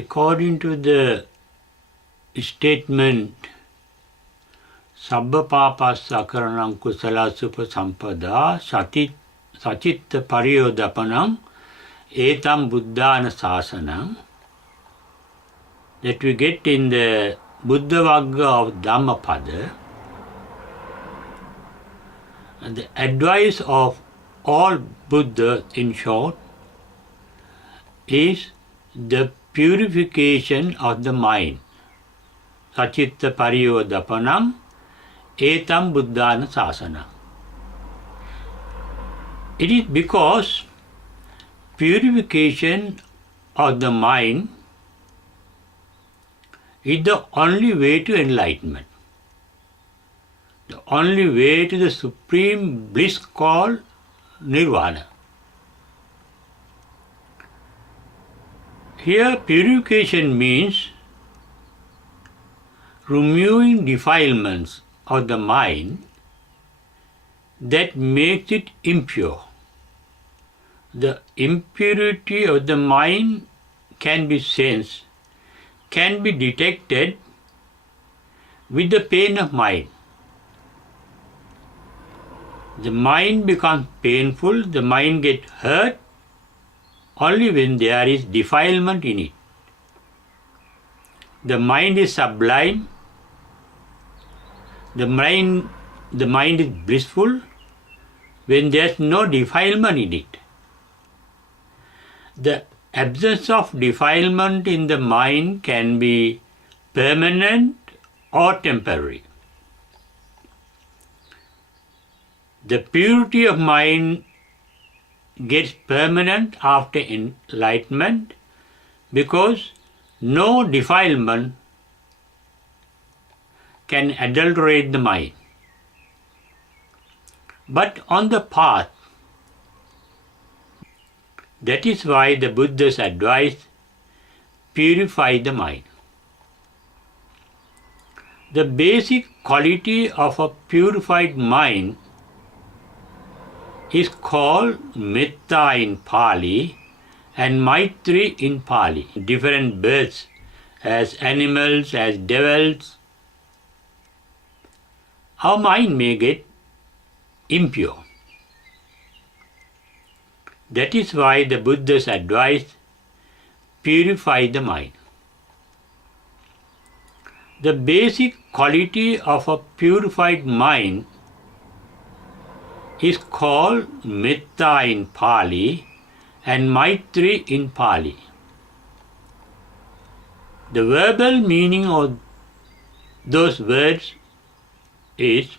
according to the statement Sabba papassa karanam kusala supasampada sachitta pariyodapanam etam buddhana sasanam, that we get in the Buddha Vagga of Dhammapada, and the advice of all Buddhas, in short, is the purification of the mind. Sachitta pariyodapanam etam buddhana sasana. It is because purification of the mind is the only way to enlightenment, the only way to the supreme bliss called nirvana. Here purification means removing defilements of the mind that makes it impure. The impurity of the mind can be sensed, can be detected with the pain of mind. The mind becomes painful, the mind gets hurt only when there is defilement in it. The mind is sublime, the mind is blissful when there is no defilement in it. The absence of defilement in the mind can be permanent or temporary. The purity of mind gets permanent after enlightenment because no defilement can adulterate the mind. But on the path, that is why the Buddha's advice, purify the mind. The basic quality of a purified mind is called metta in Pali and maitri in Pali. Different births as animals, as devils. Our mind may get impure. That is why the Buddha's advice, purify the mind. The basic quality of a purified mind is called metta in Pali and maitri in Pali. The verbal meaning of those words is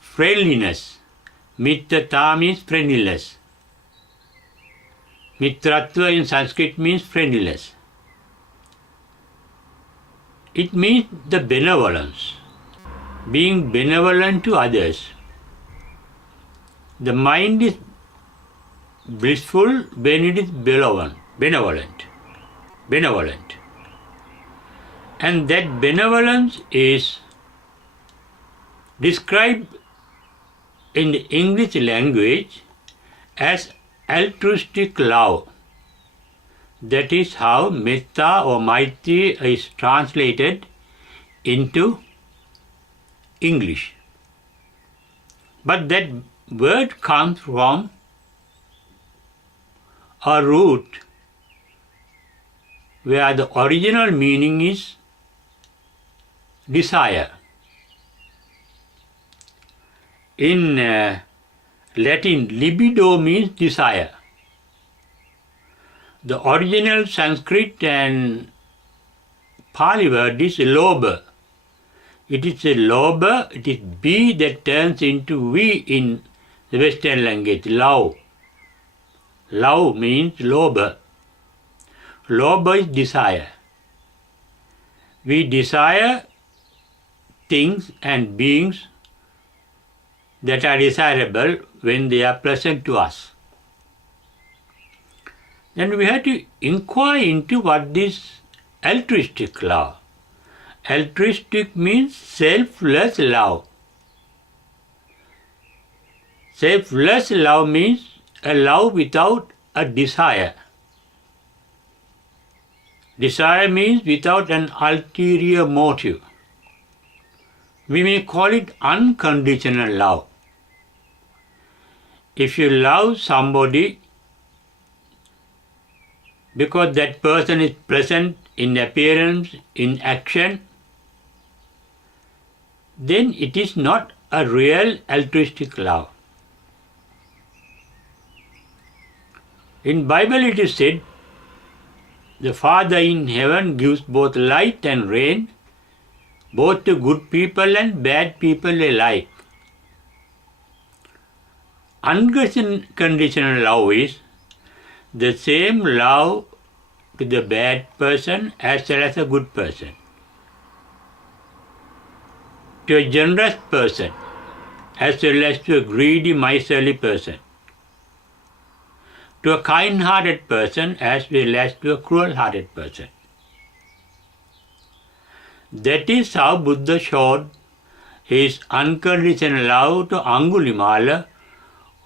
friendliness. Mittata means friendliness. Mitratva in Sanskrit means friendliness. It means the benevolence, being benevolent to others. The mind is blissful when it is benevolent. And that benevolence is described in the English language as altruistic love. That is how metta or maitri is translated into English. But that word comes from a root where the original meaning is desire. In Latin, libido means desire. The original Sanskrit and Pali word is lobha. It is a lobha, it is B that turns into V in the Western language, love. Love means lobha. Lobha is desire. We desire things and beings that are desirable when they are present to us. Then we have to inquire into what this altruistic love. Altruistic means selfless love. Selfless love means a love without a desire. Desire means without an ulterior motive. We may call it unconditional love. If you love somebody because that person is present in appearance, in action, then it is not a real altruistic love. In Bible it is said, the Father in heaven gives both light and rain, both to good people and bad people alike. Unconditional love is the same love to the bad person as well as a good person. To a generous person as well as to a greedy, miserly person. To a kind-hearted person as well as to a cruel-hearted person. That is how Buddha showed his unconditional love to Angulimala,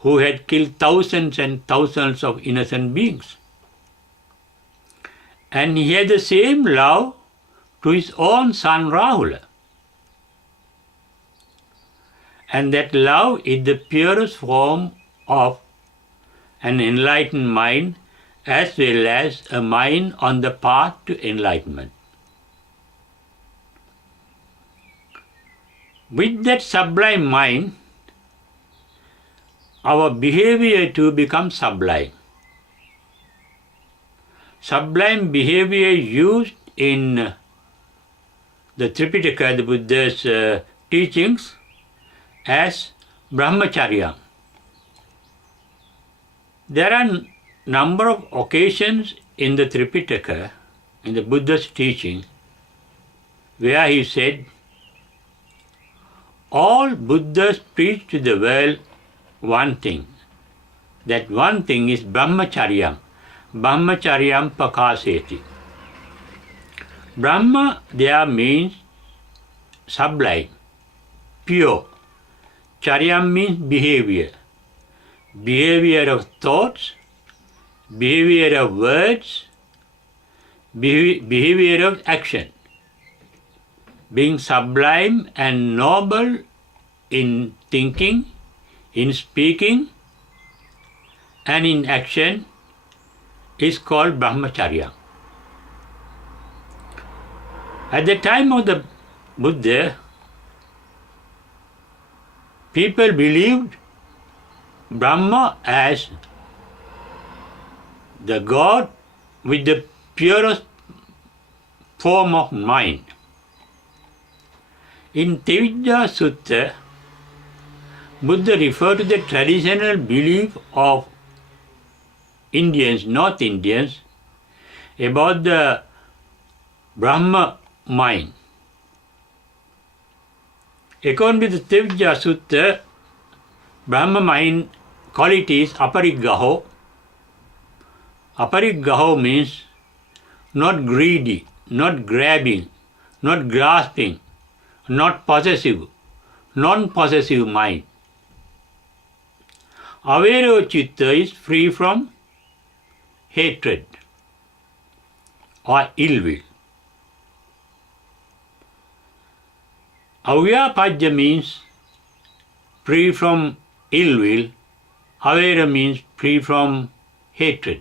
who had killed thousands and thousands of innocent beings. And he had the same love to his own son Rahula. And that love is the purest form of an enlightened mind as well as a mind on the path to enlightenment. With that sublime mind, our behavior too becomes sublime. Sublime behavior used in the Tripitaka, the Buddha's teachings, as brahmacharya. There are a number of occasions in the Tripitaka, in the Buddha's teaching, where he said, all Buddhas preach to the world one thing. That one thing is brahmacharyam. Brahmacharyam pakaseti. Brahma there means sublime, pure. Charyam means behavior. Behavior of thoughts, behavior of words, behavior of action. Being sublime and noble in thinking, in speaking, and in action is called brahmacharya. At the time of the Buddha, people believed Brahma as the God with the purest form of mind. In Tevijja Sutta, Buddha referred to the traditional belief of Indians, North Indians, about the Brahma mind. According to the Tevijja Sutta, Brahma mind quality is apariggaho. Apariggaho means not greedy, not grabbing, not grasping, not possessive, non-possessive mind. Avero chitta is free from hatred or ill will. Avyapajya means free from ill will. Avera means free from hatred.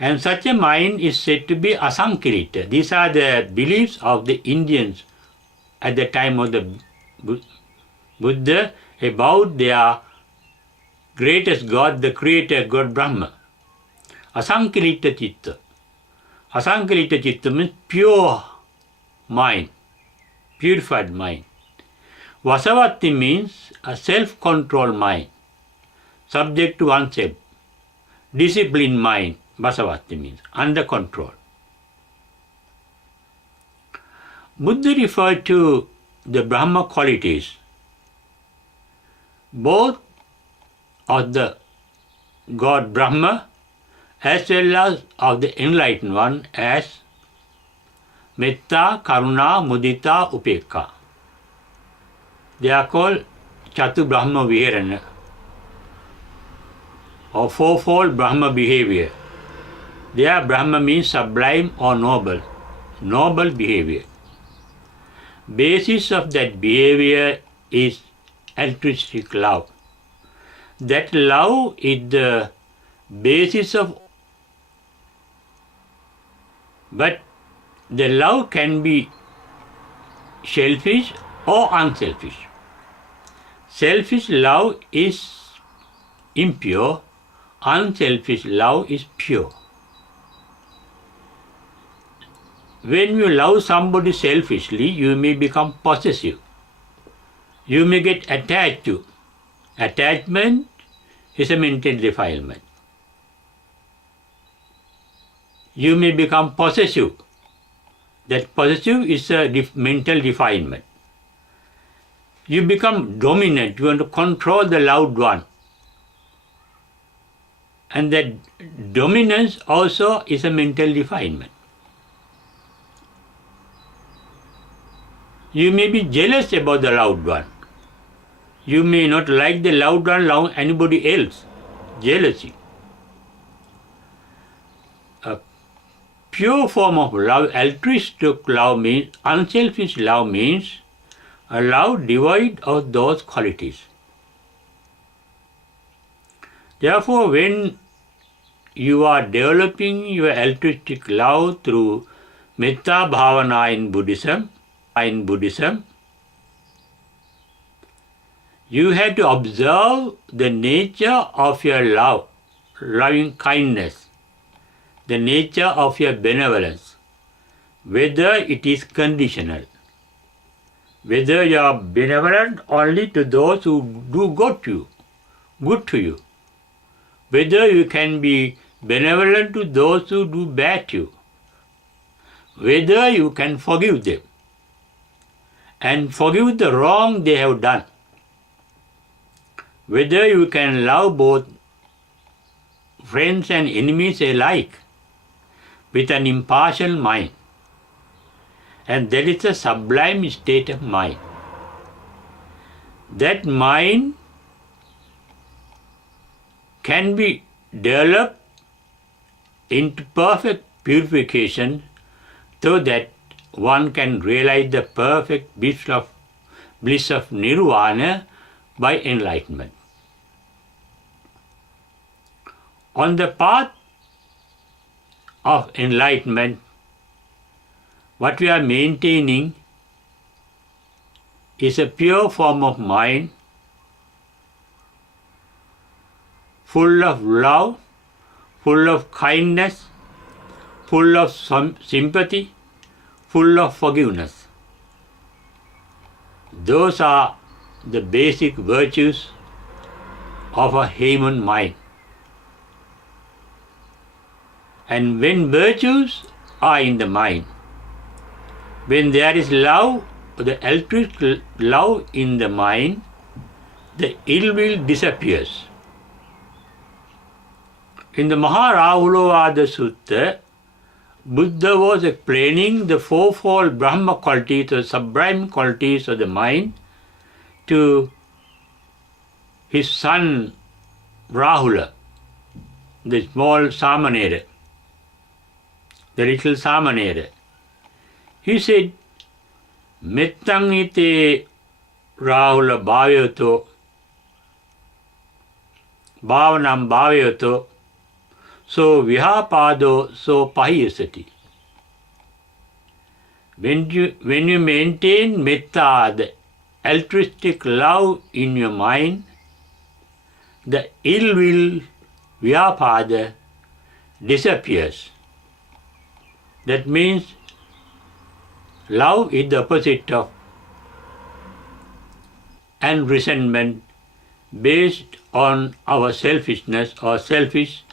And such a mind is said to be asankirita. These are the beliefs of the Indians at the time of the Buddha about their greatest God, the creator God Brahma. Asankirita chitta. Asankirita chitta means pure mind, purified mind. Vasavatti means a self-controlled mind, subject to oneself. Disciplined mind, Vasavatti means under control. Buddha referred to the Brahma qualities, both of the God Brahma as well as of the enlightened one, as Metta, Karuna, Mudita, Upekka. They are called Chatu Brahma Viharana, or fourfold Brahma behavior. There Brahma means sublime or noble, noble behavior. Basis of that behavior is altruistic love. That love is the basis of, but the love can be selfish or unselfish. Selfish love is impure, unselfish love is pure. When you love somebody selfishly, you may become possessive. You may get attached to. Attachment is a mental defilement. You may become possessive. That possessive is a mental defilement. You become dominant. You want to control the loved one. And that dominance also is a mental defilement. You may be jealous about the loved one. You may not like the loved one, love anybody else. Jealousy. A pure form of love, altruistic love means, unselfish love means a love devoid of those qualities. Therefore, when you are developing your altruistic love through metta bhavana in Buddhism, you have to observe the nature of your love, loving kindness, the nature of your benevolence, whether it is conditional, whether you are benevolent only to those who do good to you, whether you can be benevolent to those who do bad to you, whether you can forgive them and forgive the wrong they have done, whether you can love both friends and enemies alike with an impartial mind. And that is a sublime state of mind. That mind can be developed into perfect purification so that one can realize the perfect bliss of nirvana by enlightenment. On the path of enlightenment, what we are maintaining is a pure form of mind, full of love, full of kindness, full of sympathy, full of forgiveness. Those are the basic virtues of a human mind. And when virtues are in the mind, when there is love, the altruistic love in the mind, the ill will disappears. In the Maharahulavada Sutta, Buddha was explaining the fourfold Brahma qualities, the sublime qualities of the mind, to his son Rahula, the small Samanera, the little Samanera. He said, Mettang ite Rahula bhavayato, bhavanam bhavayato, so vihapado so pahiyasati. When you maintain metta, the altruistic love in your mind, the ill will, vyapada, disappears. That means love is the opposite of and resentment based on our selfishness or selfish